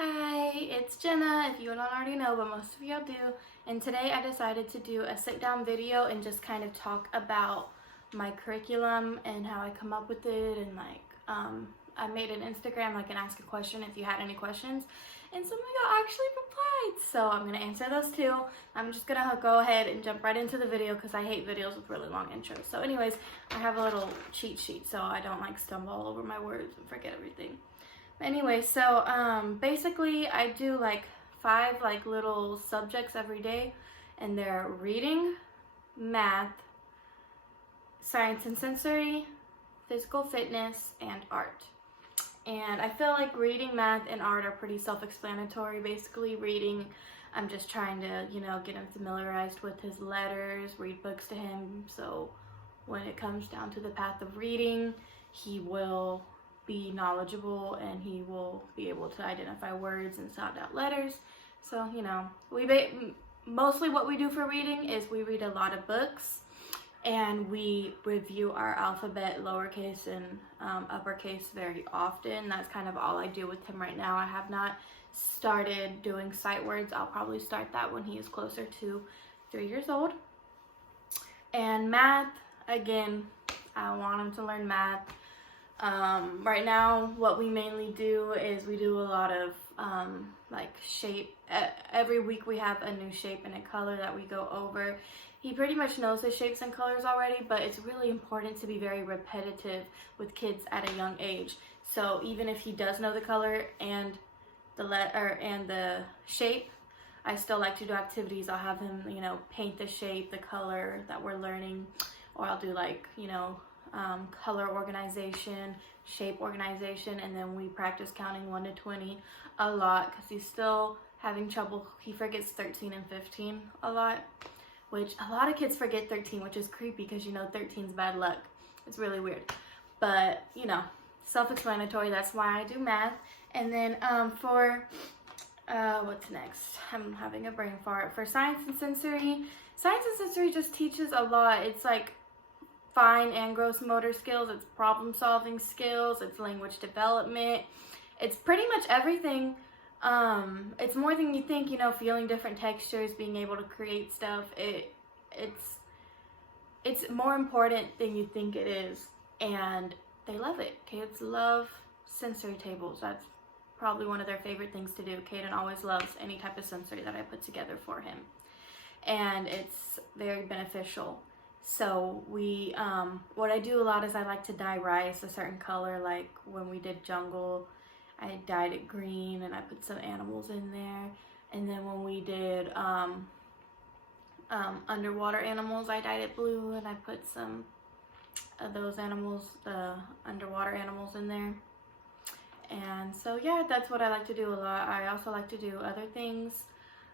Hi, it's Jenna, if you don't already know, but most of y'all do. And today I decided to do a sit-down video and just kind of talk about my curriculum and how I come up with it, and I made an Instagram, like, and ask a question if you had any questions. And some of y'all actually replied, so I'm gonna answer those too. I'm just gonna go ahead and jump right into the video because I hate videos with really long intros. So anyways, I have a little cheat sheet so I don't like stumble all over my words and forget everything. Anyway, so basically I do like 5 little subjects every day, and they're reading, math, science and sensory, physical fitness, and art. And I feel like reading, math, and art are pretty self-explanatory. Basically, reading, I'm just trying to, get him familiarized with his letters, read books to him, so when it comes down to the path of reading, he will be knowledgeable and he will be able to identify words and sound out letters. So, mostly what we do for reading is we read a lot of books and we review our alphabet, lowercase and uppercase, very often. That's kind of all I do with him right now. I have not started doing sight words. I'll probably start that when he is closer to 3 years old. And math, again, I want him to learn math. Right now, what we mainly do is we do a lot of shape. Every week we have a new shape and a color that we go over. He pretty much knows the shapes and colors already, but it's really important to be very repetitive with kids at a young age. So even if he does know the color and the letter and the shape, I still like to do activities. I'll have him, paint the shape, the color that we're learning, or I'll do color organization, shape organization, and then we practice counting 1 to 20 a lot because he's still having trouble. He forgets 13 and 15 a lot, which a lot of kids forget 13, which is creepy because 13 is bad luck. It's really weird, but self-explanatory. That's why I do math. And then for what's next? I'm having a brain fart. For science and sensory just teaches a lot. It's like fine and gross motor skills, it's problem solving skills, it's language development, it's pretty much everything. It's more than you think, feeling different textures, being able to create stuff. It's more important than you think it is, and they love it. Kids love sensory tables. That's probably one of their favorite things to do. Kaden always loves any type of sensory that I put together for him, and it's very beneficial. So what I do a lot is I like to dye rice a certain color. Like when we did jungle, I dyed it green and I put some animals in there. And then when we did underwater animals, I dyed it blue and I put some of those animals, the underwater animals, in there. And so yeah, that's what I like to do a lot. I also like to do other things,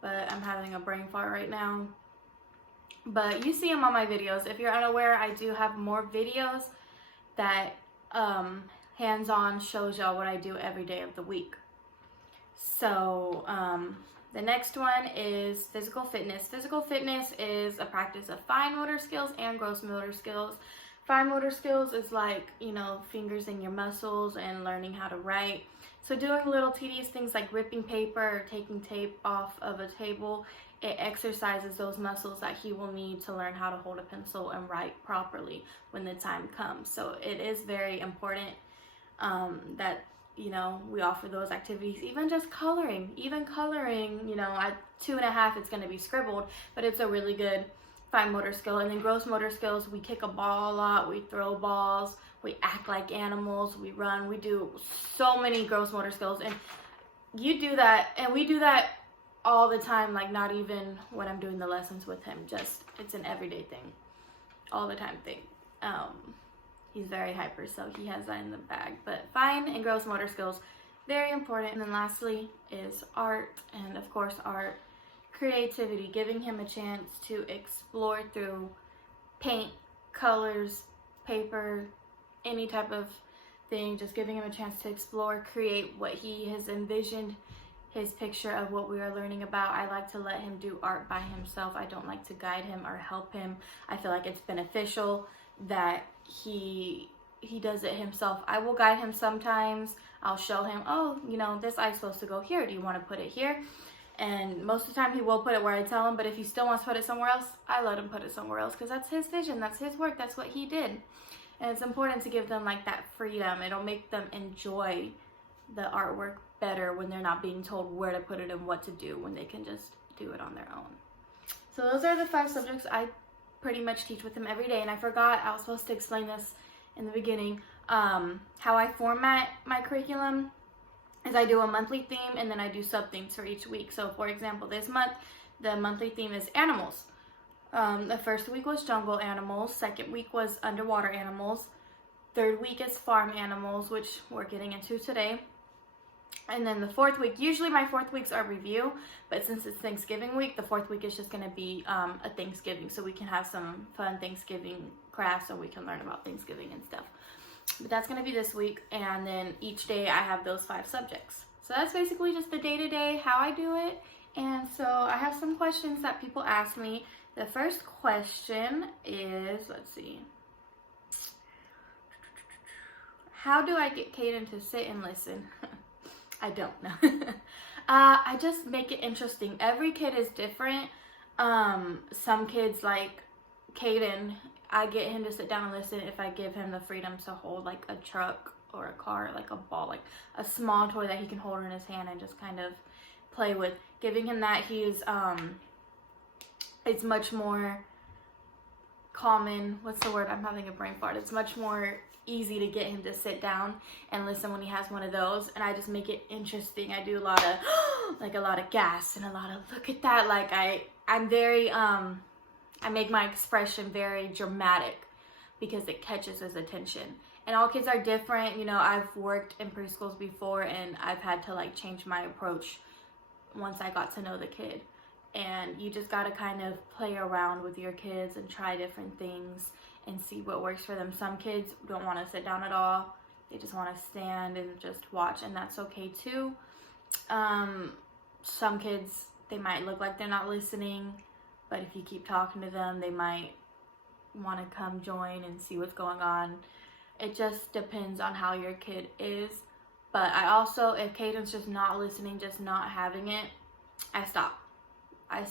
but I'm having a brain fart right now. But you see them on my videos. If you're unaware, I do have more videos that hands-on shows y'all what I do every day of the week. So the next one is physical fitness. Physical fitness is a practice of fine motor skills and gross motor skills. Fine motor skills is like, fingers in your muscles and learning how to write. So doing little tedious things like ripping paper or taking tape off of a table, it exercises those muscles that he will need to learn how to hold a pencil and write properly when the time comes. So it is very important that, we offer those activities. Even just coloring. At 2.5 it's going to be scribbled, but it's a really good fine motor skill. And then gross motor skills, we kick a ball a lot, we throw balls, we act like animals, we run, we do so many gross motor skills. And you do that, and we do that all the time, like not even when I'm doing the lessons with him, just it's an everyday thing, all the time thing. He's very hyper, so he has that in the bag. But fine and gross motor skills, very important. And then lastly is art, and of course art, creativity, giving him a chance to explore through paint, colors, paper, any type of thing, just giving him a chance to explore, create what he has envisioned, his picture of what we are learning about. I like to let him do art by himself. I don't like to guide him or help him. I feel like it's beneficial that he he does it himself. I will guide him sometimes. I'll show him, oh, you know, this eye's supposed to go here. Do you want to put it here? And most of the time he will put it where I tell him, but if he still wants to put it somewhere else, I let him put it somewhere else because that's his vision, that's his work, that's what he did. And it's important to give them like that freedom. It'll make them enjoy the artwork better when they're not being told where to put it and what to do, when they can just do it on their own. So those are the 5 subjects I pretty much teach with him every day. And I forgot, I was supposed to explain this in the beginning, how I format my curriculum is I do a monthly theme and then I do sub themes for each week. So for example, this month, the monthly theme is animals. The first week was jungle animals, second week was underwater animals, third week is farm animals, which we're getting into today. And then the 4th week, usually my 4th weeks are review, but since it's Thanksgiving week, the 4th week is just going to be a Thanksgiving, so we can have some fun Thanksgiving crafts and we can learn about Thanksgiving and stuff. But that's going to be this week, and then each day I have those 5 subjects. So that's basically just the day-to-day, how I do it. And so I have some questions that people ask me. The first question is, let's see. How do I get Kaden to sit and listen? I don't know. I just make it interesting. Every kid is different. Some kids, like Kaden, I get him to sit down and listen if I give him the freedom to hold like a truck or a car, like a ball, like a small toy that he can hold in his hand and just kind of play with. Giving him that, he's it's much more common. What's the word? I'm having a brain fart. It's much more easy to get him to sit down and listen when he has one of those, and I just make it interesting. I do a lot of like a lot of gas and a lot of look at that. Like I'm very I make my expression very dramatic because it catches his attention. And all kids are different. You know, I've worked in preschools before and I've had to like change my approach once I got to know the kid. And you just got to kind of play around with your kids and try different things and see what works for them. Some kids don't want to sit down at all. They just want to stand and just watch, and that's okay too. Some kids, they might look like they're not listening, but if you keep talking to them, they might want to come join and see what's going on. It just depends on how your kid is. But I also, if Kaden's just not listening, just not having it, I stop. I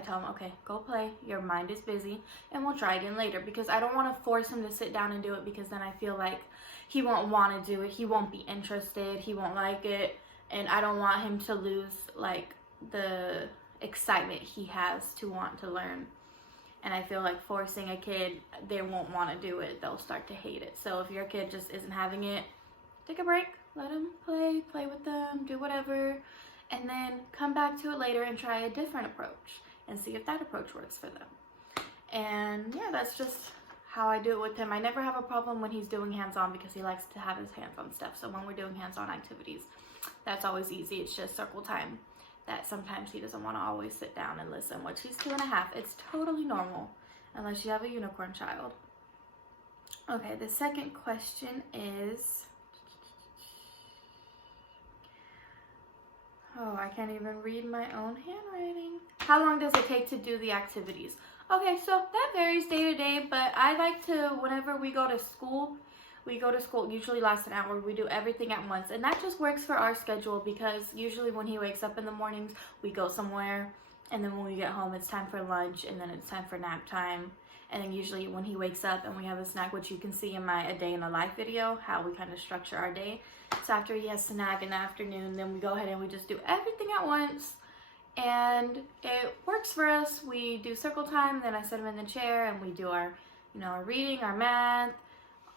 tell him, okay, go play. Your mind is busy and we'll try again later, because I don't want to force him to sit down and do it, because then I feel like he won't want to do it. He won't be interested. He won't like it. And I don't want him to lose like the excitement he has to want to learn. And I feel like forcing a kid, they won't want to do it. They'll start to hate it. So if your kid just isn't having it, take a break. Let him play with them, do whatever. And then come back to it later and try a different approach and see if that approach works for them. And yeah, that's just how I do it with him. I never have a problem when he's doing hands-on, because he likes to have his hands on stuff. So when we're doing hands-on activities, that's always easy. It's just circle time that sometimes he doesn't want to always sit down and listen, which he's 2.5. It's totally normal unless you have a unicorn child. Okay, the second question is, oh, I can't even read my own handwriting. How long does it take to do the activities? Okay, so that varies day to day, but I like to, whenever we go to school, it usually lasts an hour. We do everything at once, and that just works for our schedule, because usually when he wakes up in the mornings, we go somewhere, and then when we get home, it's time for lunch, and then it's time for nap time. And then usually when he wakes up and we have a snack, which you can see in my A Day in the Life video, how we kind of structure our day. So after he has snack in the afternoon, then we go ahead and we just do everything at once. And it works for us. We do circle time, then I sit him in the chair and we do our, our reading, our math,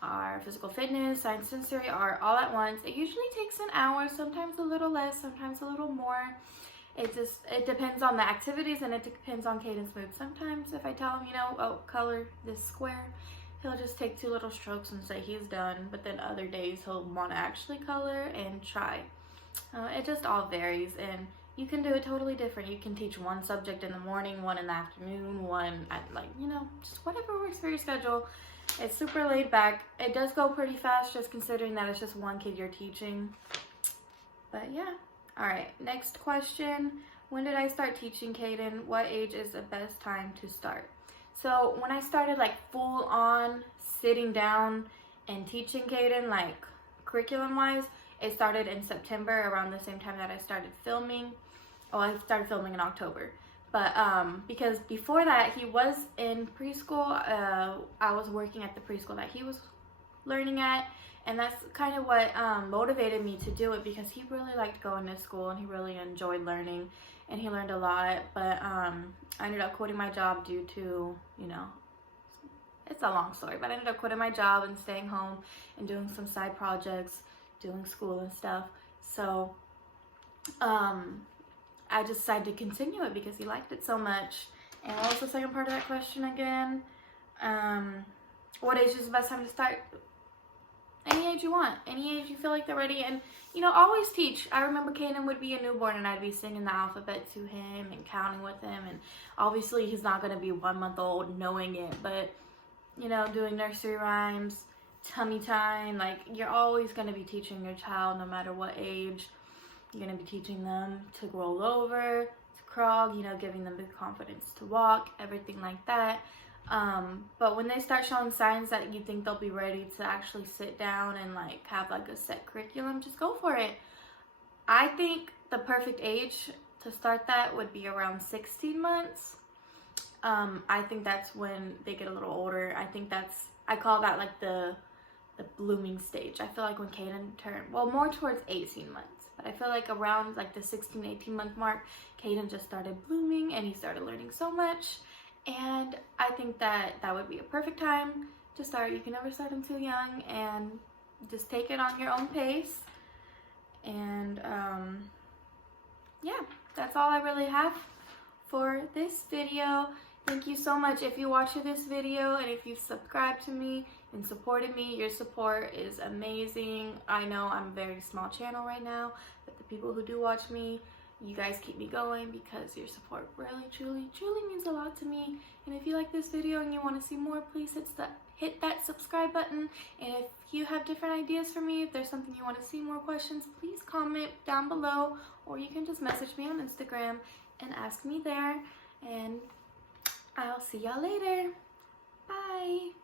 our physical fitness, science, sensory, art, all at once. It usually takes an hour, sometimes a little less, sometimes a little more. It depends on the activities, and it depends on Kaden's mood. Sometimes if I tell him, oh, color this square, he'll just take 2 little strokes and say he's done. But then other days he'll want to actually color and try. It just all varies, and you can do it totally different. You can teach one subject in the morning, one in the afternoon, one at just whatever works for your schedule. It's super laid back. It does go pretty fast, just considering that it's just one kid you're teaching. But yeah. All right, next question. When did I start teaching Kaden? What age is the best time to start? So when I started like full on sitting down and teaching Kaden, like curriculum wise, it started in September, around the same time that I started filming. Oh, I started filming in October. But because before that, he was in preschool. I was working at the preschool that he was learning at, and that's kind of what motivated me to do it, because he really liked going to school and he really enjoyed learning, and he learned a lot. But I ended up quitting my job due to, you know, it's a long story, but I ended up quitting my job and staying home and doing some side projects, doing school and stuff. So I just decided to continue it because he liked it so much. And what was the second part of that question again? What age is the best time to start? Any age you want, any age you feel like they're ready. And, you know, always teach. I remember Kaden would be a newborn and I'd be singing the alphabet to him and counting with him. And obviously he's not going to be 1 month old knowing it, but, you know, doing nursery rhymes, tummy time, like, you're always going to be teaching your child no matter what age. You're going to be teaching them to roll over, to crawl, you know, giving them the confidence to walk, everything like that. But when they start showing signs that you think they'll be ready to actually sit down and like have like a set curriculum, just go for it. I think the perfect age to start that would be around 16 months. I think that's when they get a little older. I think I call that like the blooming stage. I feel like when Kaden turned, well, more towards 18 months. But I feel like around like the 16, 18 month mark, Kaden just started blooming and he started learning so much. And I think that would be a perfect time to start. You can never start them too young, and just take it on your own pace. And yeah, that's all I really have for this video. Thank you so much if you watched this video and if you've subscribed to me and supported me. Your support is amazing. I know I'm a very small channel right now, but the people who do watch me, you guys keep me going, because your support really, truly means a lot to me. And if you like this video and you want to see more, please hit that subscribe button. And if you have different ideas for me, if there's something you want to see, more questions, please comment down below, or you can just message me on Instagram and ask me there. And I'll see y'all later. Bye.